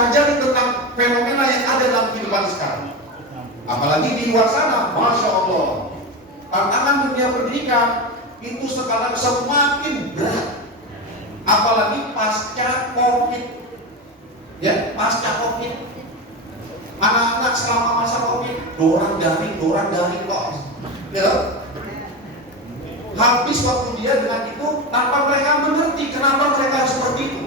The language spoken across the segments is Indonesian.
pelajari tentang fenomena yang ada dalam kehidupan sekarang. Apalagi di luar sana, Masya Allah, tantangan dunia pendidikan itu sekarang semakin berat. Apalagi pasca COVID. Ya, pasca COVID. Anak-anak selama masa COVID, dorang daring kok. Ya. Habis waktu dia dengan itu, tanpa mereka mengerti kenapa mereka harus seperti itu.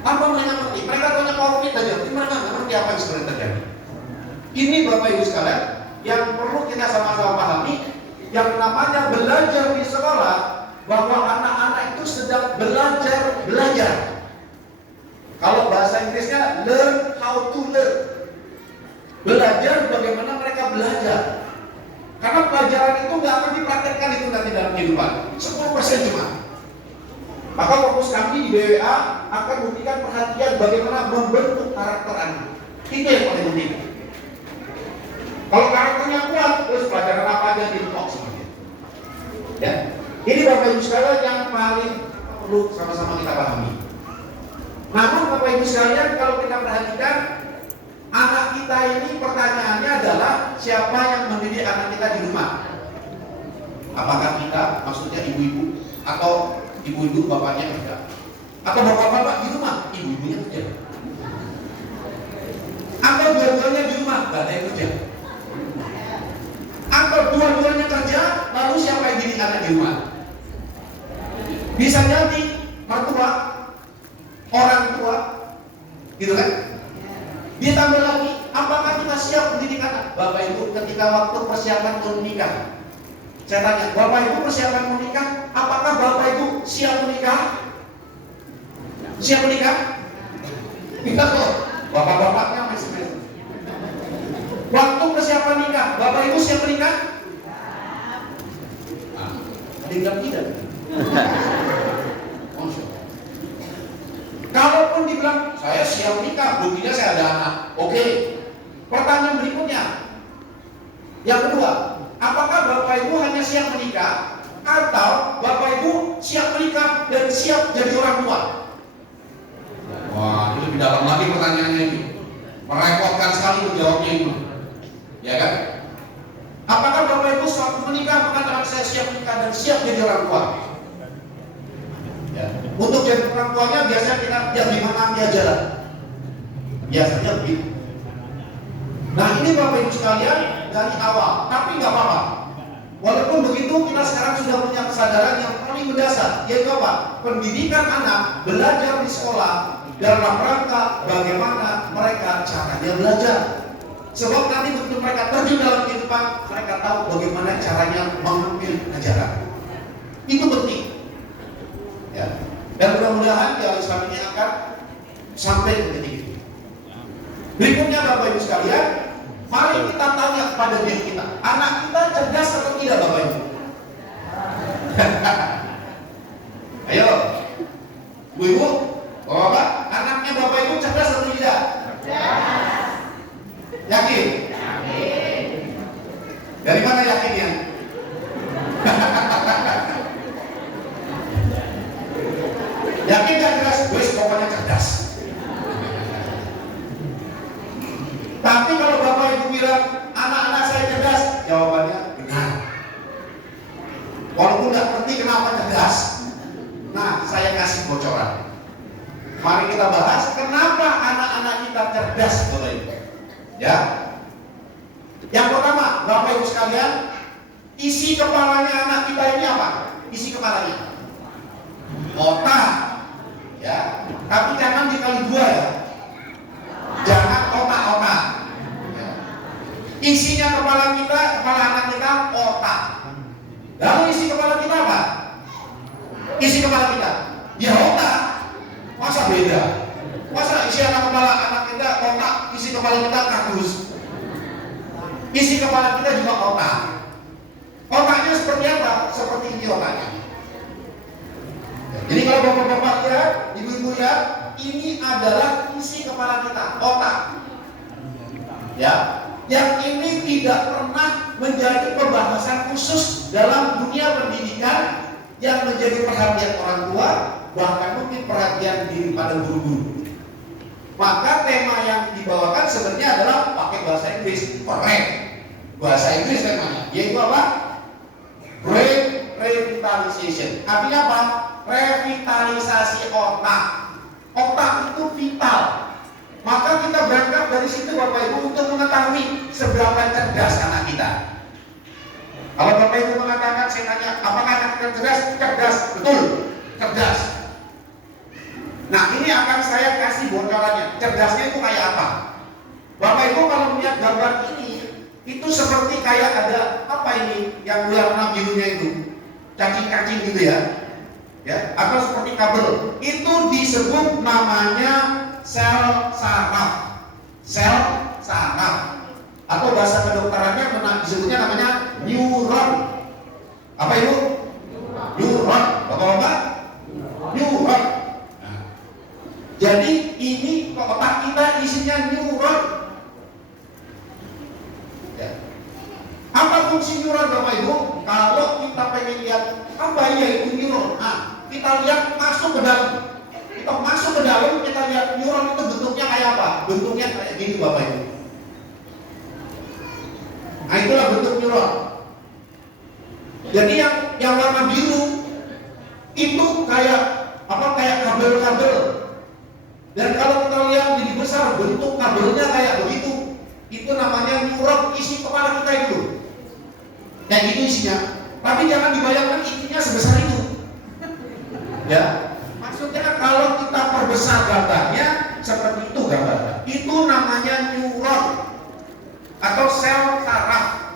Tanpa mereka mengerti, mereka tanya COVID aja, tapi mereka nggak ngerti apa yang sebenarnya terjadi. Ini Bapak Ibu sekalian, yang perlu kita sama-sama pahami, yang namanya belajar di sekolah, bahwa anak-anak itu sedang belajar. Kalau bahasa Inggrisnya learn how to learn. Belajar bagaimana mereka belajar. Karena pelajaran itu nggak akan dipraktekkan itu nanti dalam kehidupan. 10% cuma. Maka fokus kami di BWA akan memberikan perhatian bagaimana membentuk karakter anak. Itu yang paling penting. Kalau karakternya kuat, terus pelajaran apa aja dibentuk semuanya. Ya, ini Bapak Ibu sekalian yang paling perlu sama-sama kita pahami. Namun Bapak Ibu sekalian, kalau kita perhatikan, anak kita ini pertanyaannya adalah siapa yang mendidik anak kita di rumah? Apakah kita, maksudnya ibu-ibu, atau ibu-ibu bapaknya kerja? Atau bapak-bapak di rumah, ibu-ibunya kerja? Atau dua-duanya di rumah, gak ada yang kerja? Atau dua-duanya kerja, lalu siapa yang didik anak di rumah? Bisa jadi mertua, orang tua, gitu kan? Ditambah lagi, apakah kita siap mendidik anak? Bapak Ibu ketika waktu persiapan menikah, saya tanya, Bapak Ibu persiapan menikah, apakah Bapak Ibu siap menikah? Siap menikah? Tidak kok, bapak-bapaknya masih. Waktu persiapan nikah, Bapak Ibu siap menikah? Tidak. Kalaupun dibilang saya siap nikah, buktinya saya ada anak. Oke. Pertanyaan berikutnya, yang kedua, apakah Bapak Ibu hanya siap menikah atau Bapak Ibu siap menikah dan siap jadi orang tua? Wah, ini lebih dalam lagi pertanyaannya ini. Merepotkan sekali menjawabnya ini. Ya kan? Apakah Bapak Ibu suatu menikah mengatakan saya siap menikah dan siap jadi orang tua? Ya. Untuk jadi orang tuanya biasanya kita gimana dia jalan. Biasanya begitu. Nah ini Bapak Ibu sekalian dari awal, tapi nggak apa-apa. Walaupun begitu kita sekarang sudah punya kesadaran yang paling mendasar, yaitu apa? Pendidikan anak belajar di sekolah dalam rangka bagaimana mereka caranya belajar. Sebab nanti begitu mereka terjun dalam kehidupan, mereka tahu bagaimana caranya mengambil ajaran. Itu penting. Ya. Dan mudah-mudahan di Islam ini akan sampai ke titik itu. Berikutnya Bapak Ibu sekalian, mari kita tanya kepada diri kita, anak kita cerdas atau tidak Bapak Ibu? Ayo, Bu Ibu, Bapak, anaknya Bapak Ibu cerdas atau tidak? Cerdas. Yakin? Yakin. Dari mana yakinnya? Yakin gak jelas? Wes pokoknya cerdas. Tapi kalau Bapak Ibu bilang anak-anak saya cerdas, jawabannya benar. Walaupun gak ngerti kenapa cerdas. Nah, saya kasih bocoran. Mari kita bahas kenapa anak-anak kita cerdas, Bapak Ibu. Ya. Yang pertama, Bapak Ibu sekalian, isi kepalanya anak kita ini apa? Isi kepalanya otak. Ya, tapi jangan dikali dua ya. Jangan otak-otak. Ya. Isinya kepala kita, kepala anak kita otak. Lalu isi kepala kita apa? Isi kepala kita, ya otak. Masa beda? Masa isi kepala anak kita otak, isi kepala kita kardus? Isi kepala kita juga otak. Otaknya seperti apa? Seperti ini otaknya. Jadi kalau bapak-bapak lihat, ibu-ibu lihat, ini adalah isi kepala kita, otak. Ya, yang ini tidak pernah menjadi pembahasan khusus dalam dunia pendidikan yang menjadi perhatian orang tua, bahkan mungkin perhatian diri pada guru-guru. Maka tema yang dibawakan sebenarnya adalah pakai bahasa Inggris, keren. Bahasa Inggris temanya, yaitu apa? Brain revitalization. Artinya apa? Revitalisasi otak. Otak itu vital. Maka kita berangkat dari situ Bapak Ibu untuk mengetahui seberapa cerdas anak kita. Kalau Bapak Ibu mengatakan, saya tanya, apakah anak kita cerdas? Cerdas, betul, cerdas. Nah, ini akan saya kasih bocorannya. Cerdasnya itu kayak apa? Bapak Ibu kalau melihat gambar ini, itu seperti kayak ada apa ini yang warna birunya itu, cacing-cacing gitu ya, atau seperti kabel. Itu disebut namanya sel saraf, sel saraf, atau bahasa kedokterannya disebutnya namanya neuron. Apa itu? Neuron, bapak-bapak? Neuron. Nah, jadi ini otak kita isinya neuron. Apa fungsi neuron Bapak Ibu? Kalau kita pengen lihat apa ya itu neuron, nah kita lihat masuk ke dalam. Kita masuk ke dalam, kita lihat neuron itu bentuknya kayak apa? Bentuknya kayak gini Bapak Ibu. Nah itulah bentuk neuron. Jadi yang warna biru itu kayak apa? Kayak kabel-kabel. Dan kalau kita lihat lebih besar, bentuk kabelnya kayak begitu. Itu namanya neuron isi kepala kita itu. Kayak gitu isinya. Tapi jangan dibayangkan isinya sebesar itu. Ya. Maksudnya kalau kita perbesar gambarnya seperti itu gambarnya. Itu namanya neuron atau sel saraf.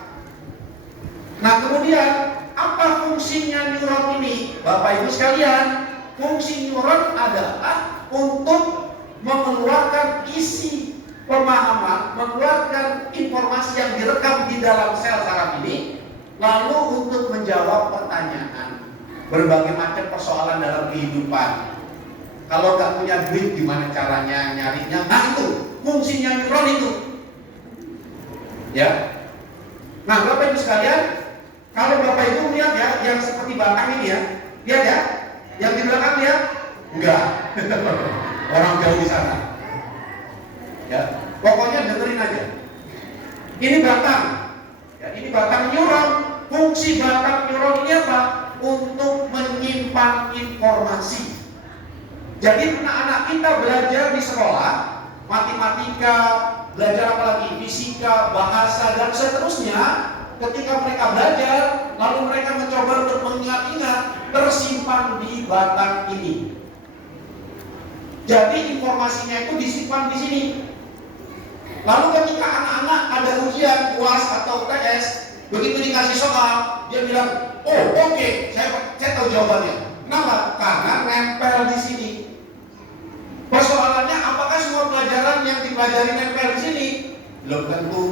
Nah, kemudian apa fungsinya neuron ini? Bapak Ibu sekalian, fungsi neuron adalah untuk mengeluarkan isi pemahaman, mengeluarkan informasi yang direkam di dalam sel saraf ini, lalu untuk menjawab pertanyaan berbagai macam persoalan dalam kehidupan. Kalau nggak punya duit, gimana caranya nyarinya? Nah itu fungsinya neuron itu. Ya. Nah Bapak Ibu sekalian, kalau Bapak Ibu lihat ya, yang seperti batang ini ya, lihat ya, yang di belakang lihat? Enggak. Orang jauh di sana. Ya, pokoknya dengerin aja. Ini batang. Ya, ini batang neuron. Fungsi batang neuron ini apa? Untuk menyimpan informasi. Jadi anak-anak kita belajar di sekolah, matematika, belajar apalagi fisika, bahasa dan seterusnya. Ketika mereka belajar, lalu mereka mencoba untuk mengingat-ingat, tersimpan di batang ini. Jadi informasinya itu disimpan di sini. Lalu ketika anak-anak ada ujian UAS atau UTS, begitu dikasih soal, dia bilang, oh oke, saya tahu jawabannya. Kenapa? Karena nempel di sini. Persoalannya, apakah semua pelajaran yang dipelajari nempel di sini? Belum tentu.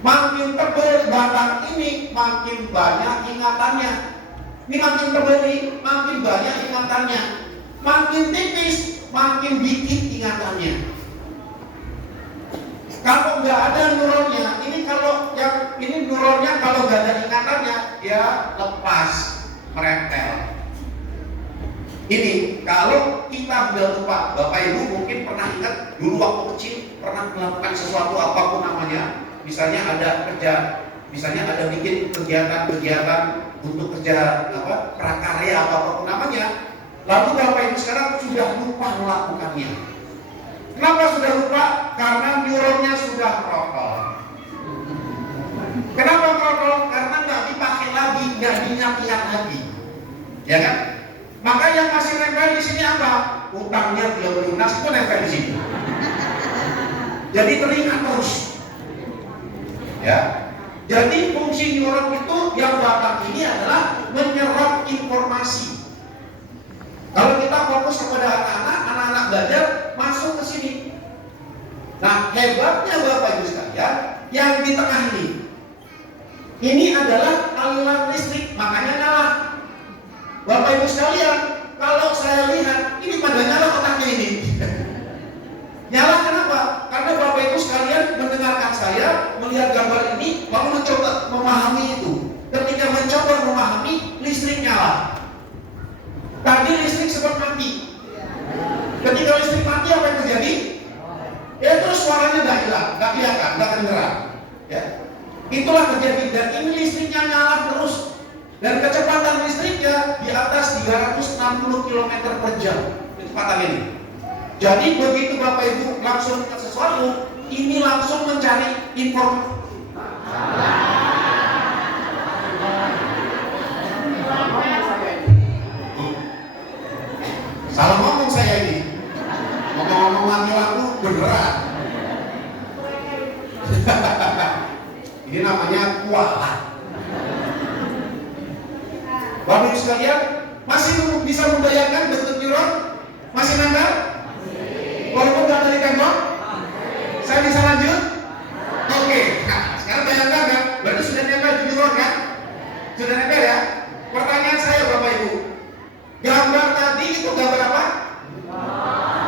Makin tebal batang ini, makin banyak ingatannya. Ini makin tebal nih, makin banyak ingatannya. Makin tipis, makin dikit ingatannya. Kalau nggak ada neuronnya, ini kalau yang ini neuronnya kalau nggak ada ingatannya, ya lepas, merempel. Ini kalau kita sudah lupa, Bapak Ibu mungkin pernah ingat dulu waktu kecil pernah melakukan sesuatu apapun namanya, misalnya ada kerja, misalnya ada bikin kegiatan-kegiatan untuk kerja apa prakarya apapun namanya. Lalu Bapak Ibu sekarang sudah lupa melakukannya. Kenapa sudah lupa? Karena neuronnya sudah merokok. Kenapa merokok? Karena nggak dipakai lagi, nggak diingat-ingat lagi, ya kan? Maka yang masih nempel di sini apa? Utangnya belum lunas itu nempel di sini. Jadi teringat terus, ya. Jadi fungsi neuron itu yang batang ini adalah menyerap informasi. Kalau kita fokus kepada anak-anak belajar masuk ke sini. Nah, hebatnya Bapak Ibu sekalian, yang di tengah ini adalah aliran listrik, makanya nyala. Bapak Ibu sekalian, kalau saya lihat ini pada nyala otaknya ini. Nyala kenapa? Karena Bapak Ibu sekalian mendengarkan saya, melihat gambar ini, lalu mencoba memahami itu. Ketika mencoba memahami, listrik nyala. Tadi listrik sempat mati. Ketika listrik mati apa yang terjadi? Ya terus suaranya nggak hilang, nggak kelihatan, nggak kedengeran. Ya, itulah terjadi. Dan ini listriknya nyala terus. Dan kecepatan listriknya di atas 360 km per jam kecepatan ini. Jadi begitu Bapak Ibu langsung ke sesuatu, ini langsung mencari informasi. Salah ngomong saya ini. Ngomong-ngomong mati lampu beneran. Ini namanya kualat. Bapak Ibu sekalian, masih bisa membayangkan bentuk neuron? Masih nempel? Walaupun nggak dari kantong? Saya bisa lanjut? Oke. Nah, sekarang bayangkan kan? Berarti sudah nempel di neuron kan? Sudah nempel ya? Pertanyaan saya Bapak Ibu, gambar tadi itu gambar apa?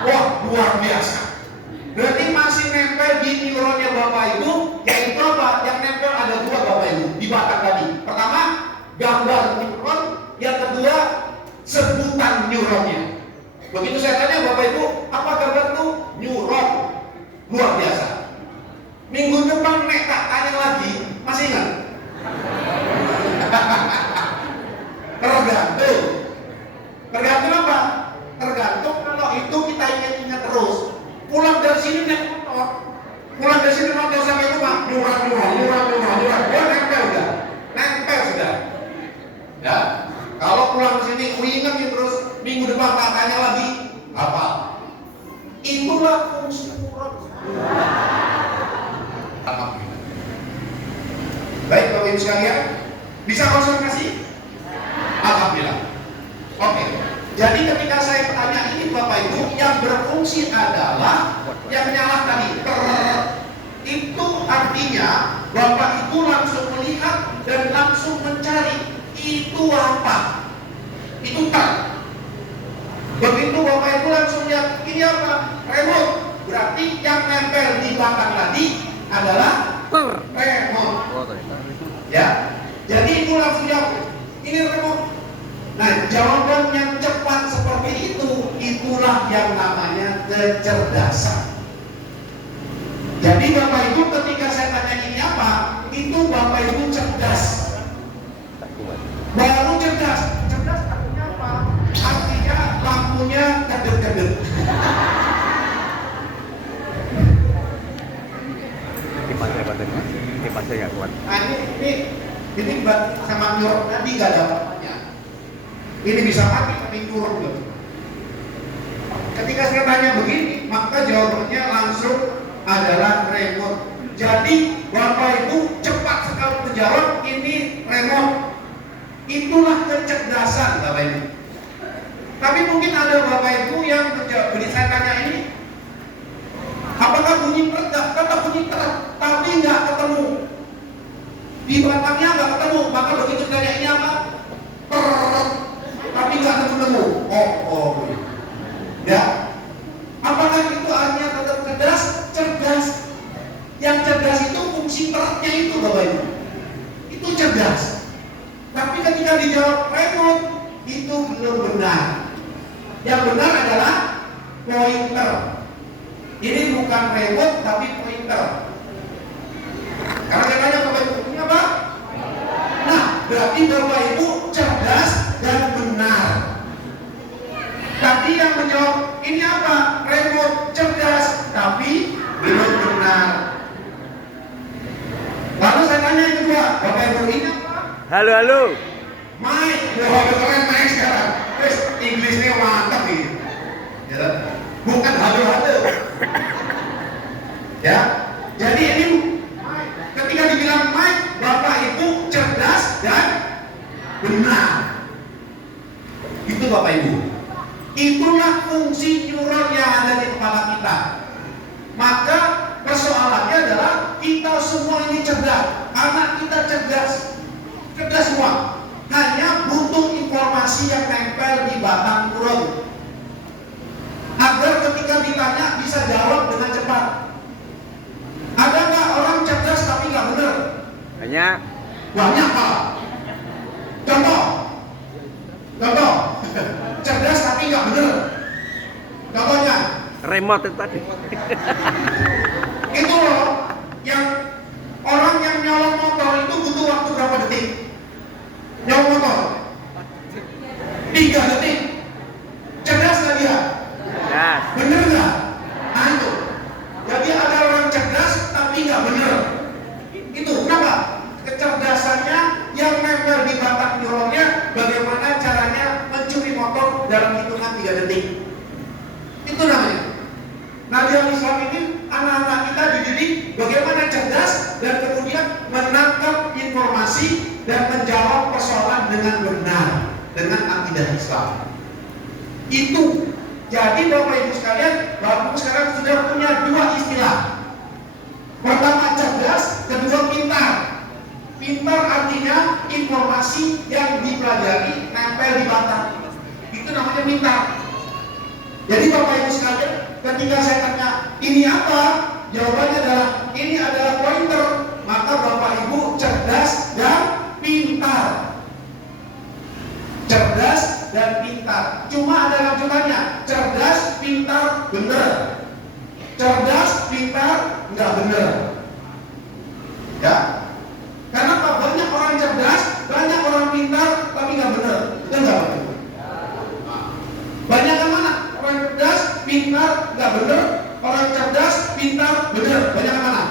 Wah, luar biasa. Berarti masih nempel di neuronnya Bapak Ibu, yaitu apa? Yang nempel ada dua Bapak Ibu di batang tadi. Pertama, gambar neuron, yang kedua, sebutan neuronnya. Begitu saya tanya Bapak Ibu, apa gambar itu? Neuron. Luar biasa. Minggu depan nek tak tanya lagi, masih ingat? Tergantung. Tergantung apa? Tergantung kalau itu kita ingat terus. Pulang dari sini naik motor, pulang dari sini motor sampai rumah, nyurah. Oh, nempel sudah. Ya, kalau pulang ke sini, ingat terus. Minggu depan tak tanya lagi, apa? Itulah fungsi neuron. Alhamdulillah. Baik Bapak Ibu sekalian, bisa konsentrasi? Alhamdulillah. Oke. Jadi ketika saya bertanya ini Bapak Ibu, yang berfungsi adalah yang nyala tadi. Itu artinya Bapak Ibu langsung melihat dan langsung mencari itu apa? Itu tak. Begitu Bapak Ibu langsung lihat ini apa? Remote. Berarti yang nempel di belakang tadi adalah remote. Ya. Jadi Ibu langsung jawab, ini remote. Nah, jawaban yang cepat seperti itu, itulah yang namanya kecerdasan. Jadi Bapak Ibu ketika saya tanya ini apa, itu Bapak Ibu cerdas. Baru cerdas. Cerdas artinya apa? Artinya lampunya kedep-kedep. Kipas saya nggak kuat. Nah, ini sama nyuruh tadi nggak ada apa-apanya. Ini bisa mati tapi nyuruh gitu. Ketika saya tanya begini, maka jawabannya langsung adalah remote. Jadi Bapak Ibu cepat sekali menjawab ini remote. Itulah kecerdasan Bapak Ibu. Tapi mungkin ada Bapak Ibu yang menjawab, saya tanya ini, apakah bunyi peredak? Tetap bunyi peredak, tapi nggak ketemu. Di batangnya nggak ketemu, maka begitu tanya ini apa? Tapi nggak ketemu. Oh. Ya. Apakah itu artinya tetap cerdas? Cerdas. Yang cerdas itu fungsi peratnya itu Bapak Ibu. Itu cerdas. Tapi ketika dijawab remote, itu belum benar. Yang benar adalah pointer. Ini bukan remote tapi pointer. Karena saya tanya Bapak Ibu, ini apa? Nah, berarti Bapak Ibu cerdas dan benar. Tadi yang menjawab, ini apa? Remote, cerdas, tapi belum benar. Lalu saya tanya yang kedua, Bapak Ibu ini apa? Halo. Mike, wah keren Mike sekarang. Terus Inggrisnya mantap nih. Ya, bukan halo. Ya, jadi ini Mike. Ketika dibilang Mike, Bapak Ibu cerdas dan benar. Itu Bapak Ibu. Itulah fungsi neuron yang ada di kepala kita. Maka persoalannya adalah kita semua ini cerdas. Anak kita cerdas semua. Hanya butuh informasi yang nempel di batang neuron agar ketika ditanya bisa jawab dengan cepat. Ada nggak orang cerdas tapi nggak benar? Banyak Pak. Contoh, cerdas tapi nggak benar. Contohnya, remote itu tadi. itu loh, yang orang yang nyolong motor itu butuh waktu berapa detik? Nyolong motor 3 detik. Cerdas nggak dia? Yes. Bener nggak? Nah itu. Jadi ada orang cerdas tapi nggak bener. Itu kenapa? Kecerdasannya yang nempel di batang neuronnya, bagaimana caranya mencuri motor dalam hitungan 3 detik. Itu namanya. Nah, di Islam ini anak-anak kita dididik bagaimana cerdas dan kemudian menangkap informasi dan menjawab persoalan dengan benar dengan akidah Islam. Itu. Jadi Bapak Ibu sekalian, Bapak Ibu sekarang sudah punya 2 istilah. Pertama cerdas, kedua pintar. Pintar artinya informasi yang dipelajari nempel di batang. Itu namanya pintar. Jadi Bapak Ibu sekalian, ketika saya tanya, ini apa? Jawabannya adalah, ini adalah pointer. Maka Bapak Ibu cerdas dan pintar. Cerdas dan pintar. Cuma ada lanjutannya. Cerdas, pintar, benar. Cerdas, pintar, enggak benar. Ya. Karena apa? Banyak orang cerdas, banyak orang pintar, tapi enggak benar. Betul enggak Pak? Banyak yang mana? Orang cerdas, pintar, enggak benar. Orang cerdas, pintar, benar. Banyak yang mana?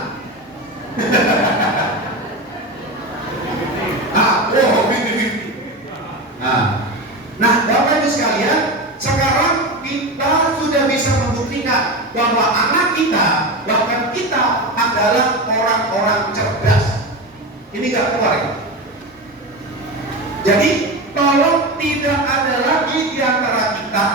Nah, Bapak Ibu sekalian, sekarang kita sudah bisa membuktikan bahwa anak kita, bahkan kita adalah orang-orang cerdas. Ini gak keluar ya? Jadi, tolong tidak ada lagi di antara kita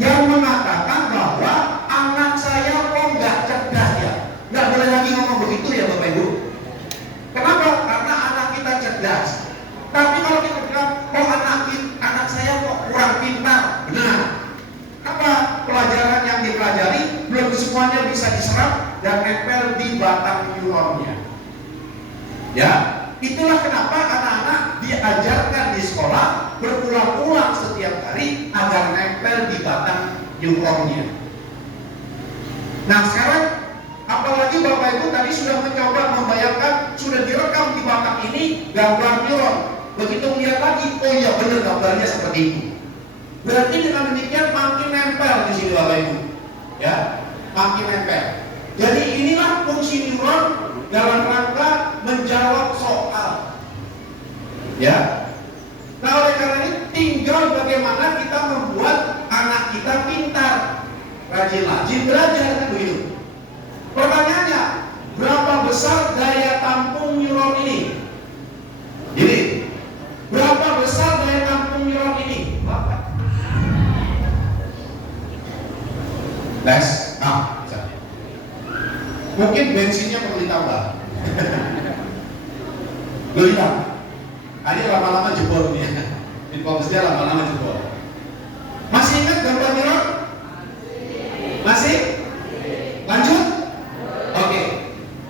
yang mengatakan bahwa anak saya kok gak cerdas ya. Gak boleh lagi ngomong begitu ya Bapak Ibu. Kenapa? Karena anak kita cerdas. Tapi kalau kita bilang, kok anak saya kok kurang pintar, benar. Apa? Pelajaran yang dipelajari belum semuanya bisa diserap dan nempel di batang neuronnya. Ya, itulah kenapa anak-anak diajarkan di sekolah berulang-ulang setiap hari agar nempel di batang neuronnya. Nah sekarang, apalagi Bapak Ibu tadi sudah mencoba membayangkan, sudah direkam di batang ini gambar neuron. Begitu melihat lagi, oh iya benar gambarnya seperti itu. Berarti dengan demikian makin nempel di sini Bapak Ibu, ya, makin nempel. Jadi inilah fungsi neuron dalam rangka menjawab soal, ya. Nah oleh karena ini tinggal bagaimana kita membuat anak kita pintar, rajin-rajin belajar kan begitu. Pertanyaannya, berapa besar daya tampung neuron ini? Jadi berapa besar daya tampung neuron ini? Les, nah, misalnya. Mungkin bensinnya perlu ditambah. Lo hilang. Ini lama-lama jebol nih. Infomesnya lama-lama jebol. Masih ingat gambar neuron? Masih? Lanjut? Oke.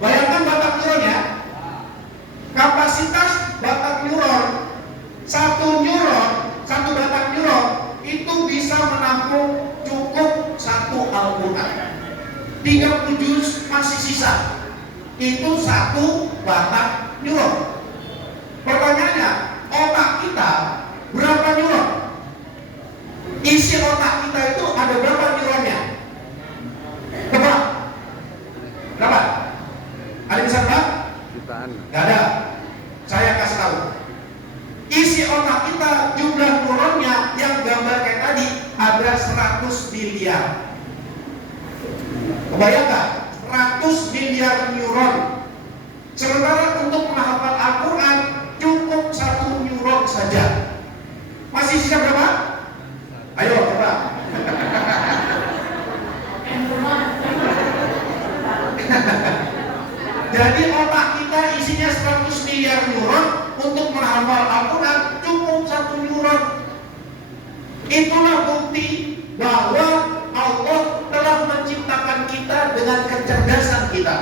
Bayangkan batang neuron ya. Kapasitas batang neuron, satu batang neuron itu bisa menampung cukup 1 Al-Quran. 30 juz masih sisa. Itu 1 batang neuron. Pertanyaannya, otak kita berapa neuron? Isi otak kita itu ada berapa neuronnya? Tebak. Berapa? Ada bisa tebak? Jutaan. Gak ada. Saya kasih tahu. Isi otak kita jumlah neuronnya yang gambar kayak tadi ada 100 miliar. Kebayangkan 100 miliar neuron. Sementara untuk menghafal Al-Quran cukup 1 neuron saja. Masih sisa berapa? Ayo coba. Jadi otak kita isinya 100 miliar neuron, untuk menghafal Al-Quran cukup 1 neuron. Itulah bukti bahwa Allah telah menciptakan kita dengan kecerdasan kita.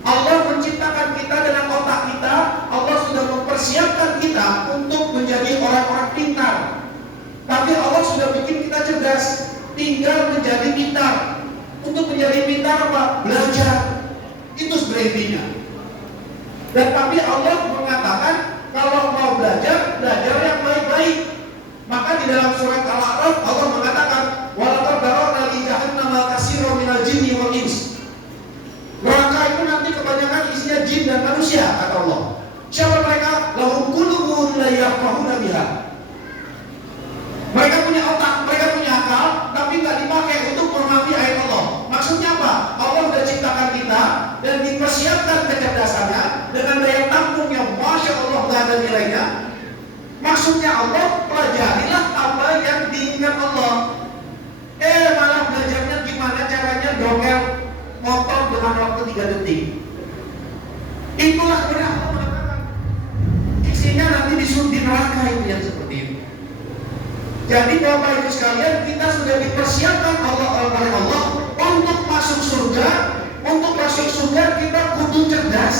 Allah menciptakan kita dengan otak kita. Allah sudah mempersiapkan kita untuk menjadi orang-orang pintar. Tapi Allah sudah bikin kita cerdas. tinggal menjadi pintar. Untuk menjadi pintar apa? Belajar. Itu sebenarnya. Dan tapi Allah mengatakan kalau mau belajar, belajar yang baik-baik. Maka di dalam surat Al-A'raf Allah mengatakan walaqad dara'na li jahannama katsiran minal jinni wal ins. Neraka itu nanti kebanyakan isinya jin dan manusia, kata Allah. Siapa mereka? Lahum qulubun la yafqahuna biha. Mereka punya otak, mereka punya akal, tapi nggak dipakai untuk memahami ayat Allah. Maksudnya apa? Allah sudah ciptakan kita dan dipersiapkan kecerdasannya dengan daya tampung yang masya Allah nggak ada nilainya. Maksudnya Allah, pelajarilah apa yang diinginkan Allah. Malah belajarnya gimana caranya dongel motor dengan waktu 3 detik. Itulah benar Allah mengatakan. Isinya nanti disuruh di neraka itu yang seperti itu. Jadi Bapak Ibu sekalian, kita sudah dipersiapkan oleh Allah untuk masuk surga. Untuk masuk surga kita kudu cerdas.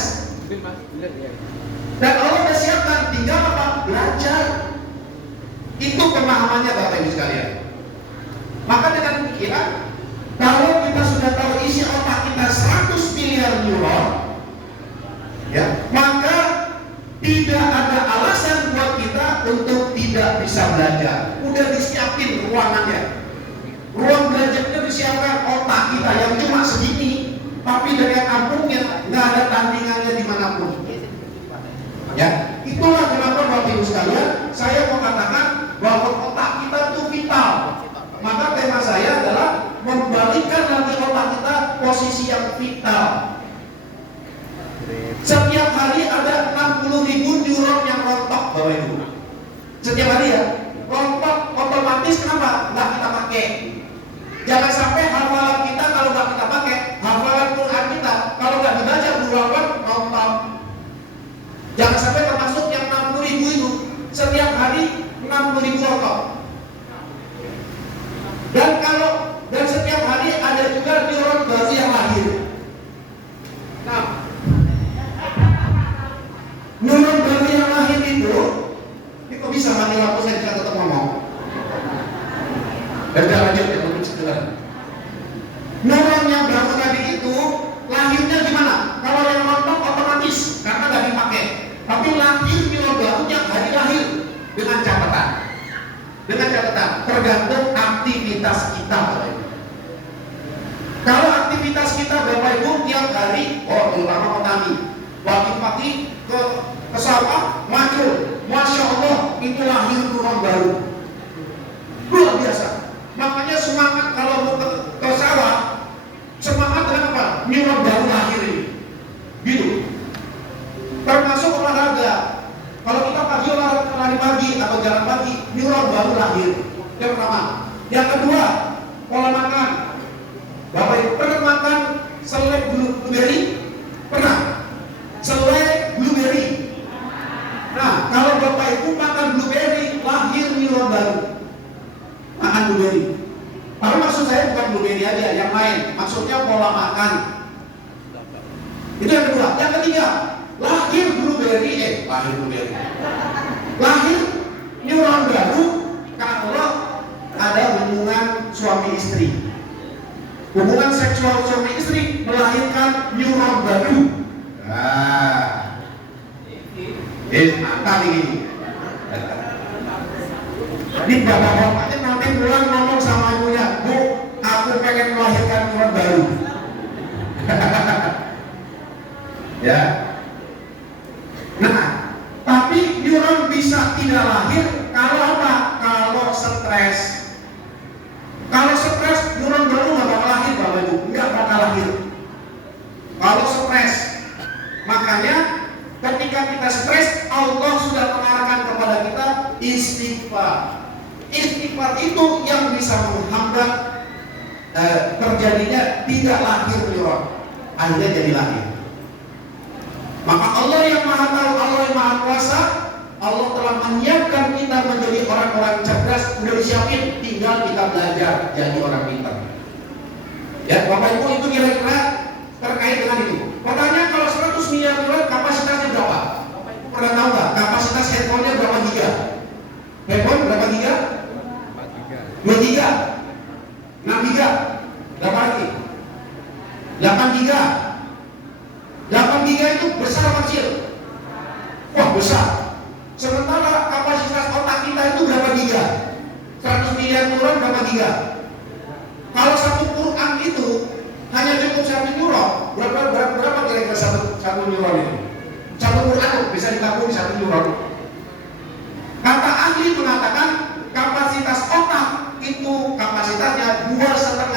Dan Allah sudah siapkan, tinggal apa? Belajar. Itu pemahamannya Bapak Ibu sekalian. Maka dengan pikiran, kalau kita sudah tahu isi otak kita 100 miliar neuron, ya, maka tidak ada alasan buat kita untuk tidak bisa belajar. Udah disiapin ruangannya. Ruang belajarnya disiapkan, otak kita yang cuma segini, tapi daya tampungnya nggak ada tandingannya dimanapun. Ya, itulah kenapa Bapak Ibu sekalian, saya mau katakan bahwa otak kita itu vital. Maka tema saya adalah membalikkan lagi otak kita posisi yang vital. Setiap hari ada 60.000 neuron yang rontok, Bapak Ibu. Setiap hari ya, rontok otomatis. Kenapa? Nggak kita pakai. Jangan sampai hafalan kita kalau nggak kita pakai, hafalan Quran kita kalau nggak dibaca berulang rontok. Jangan sampai termasuk yang 60.000 itu setiap hari 60.000 rontok. Dan setiap hari ada juga neuron baru yang lahir. Nah, neuron baru yang lahir itu, ini kok bisa mati lampu saya bisa tetap ngomong. Dan lanjut ya, untuk sekedar. Neuron yang baru tadi itu lahirnya gimana? Kalau yang rontok otomatis karena nggak dipakai. Tapi lahir neuron baru yang hari lahir dengan catatan. Dengan catatan tergantung aktivitas kita, Bapak Ibu. Kalau aktivitas kita Bapak Ibu tiap hari, terutama petani, pagi-pagi ke sawah, maju, masya Allah, itu lahir neuron baru, luar biasa. Makanya semangat kalau mau ke sawah, semangat dengan apa? Neuron baru lahir ini, gitu. Termasuk olahraga. Kalau kita pagi olahraga lari pagi atau jalan pagi, neuron baru lahir. Yang pertama. Yang kedua, pola makan. Bapak Ibu pernah makan selai blueberry? Pernah? Selai blueberry. Nah, kalau Bapak Ibu makan blueberry, lahir neuron baru. Makan blueberry. Tapi maksud saya bukan blueberry aja, yang lain. Maksudnya pola makan. Itu yang kedua. Yang ketiga, lahir blueberry. Lahir neuron baru kalau ada hubungan suami istri. Hubungan seksual suami istri melahirkan neuron baru. Mantap ini. Ini bapak-bapaknya nanti pulang ngomong sama ibunya, Bu, aku pengen melahirkan neuron baru. Ya. Nah, tapi neuron bisa tidak lahir kalau apa? Kalau stres. Kalau stres, neuron baru nggak bakal lahir, Bapak Ibu, nggak bakal lahir. Kalau stres, makanya ketika kita stres, Allah sudah mengarahkan kepada kita istighfar. Istighfar itu yang bisa menghambat terjadinya tidak lahir neuron, akhirnya jadi lahir. Maka Allah yang Maha Tahu, Allah yang Maha Kuasa, Allah telah menyiapkan kita menjadi orang-orang cerdas, udah disiapin, tinggal kita belajar jadi orang pintar. Ya, Bapak Ibu, itu kira-kira terkait dengan itu. Pertanyaan, kalau 100 miliar dolar kapasitasnya berapa? Bapak Ibu pernah tahu nggak? Kapasitas handphonenya berapa giga? Handphone berapa giga? 2 giga. 8 giga. 8 giga itu besar apa kecil? Wah, besar. Sementara kapasitas otak kita itu berapa giga? 100 miliar neuron berapa giga? Kalau satu Quran itu hanya cukup 1 neuron, berapa kira-kira satu neuron itu? Satu Quran bisa digabung di 1 neuron. Kata ahli mengatakan kapasitas otak itu kapasitasnya 2,5